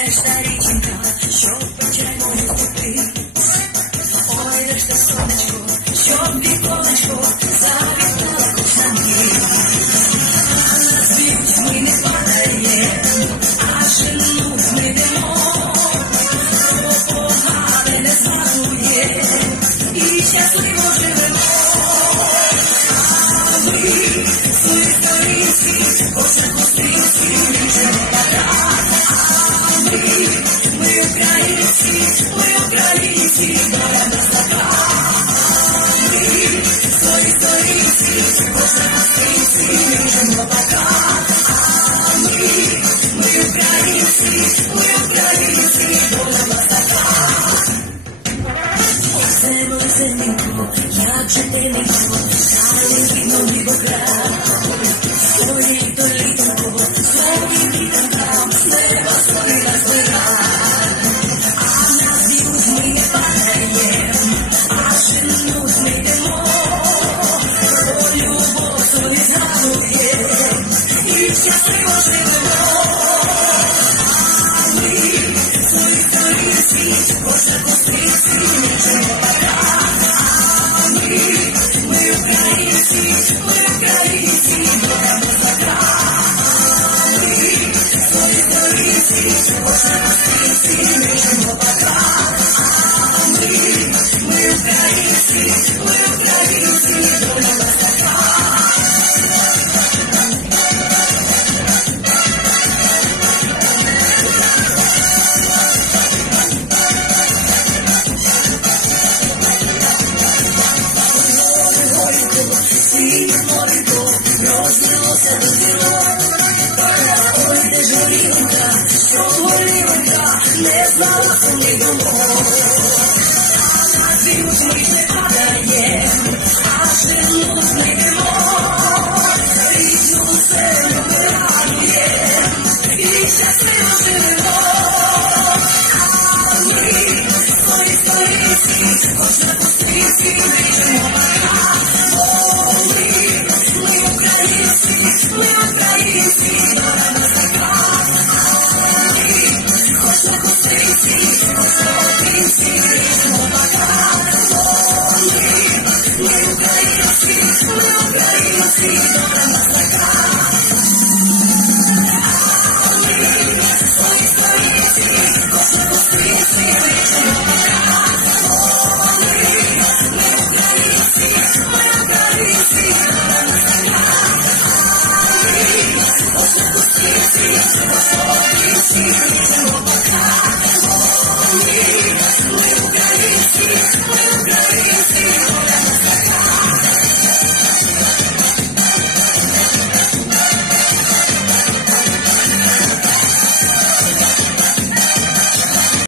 Решта річенька, що пече мої кути. Ой, решта сонечко, щоб віконечко завітала кусані. А на світ ми не падаєм, а шину ми йдемо. Про погане не згадує і щасливо живемо. А ми свої сторінці, кожен гостинці, лічимо пока. Ми українці, доля нас така. Ми свої сторінці, кожен гостинці, лічимо пока. Ми українці, доля нас така. Оце зерненько, як же пилинко, калинки нові бокра. Своє літонько, своїм літонькам, з неба солі нас збира. А нас б'ють ми не падаєм, а шину ми йдемо. Про любов солі згадуєм, і щасливо живемо. А ми свої сторінці, кожен гостинці, лічимо пока. А ми українці, доля нас така. Свої сторінці, кожен гостинці, лічимо пока. А ми українці, доля нас така. Рознілося до зірок. Ой, де ж горілка, що горілка, не знала, коли домов. А на цвіт ми не падаєм, а шину не йдемо. Рідну землю ми радуєм, і щасливо живемо. А ми свої сторінці, кожен гостинці, лічимо пока. Ми українці, доля нас така. Кожен гостинці, лічимо пока. Ми українці, доля нас така.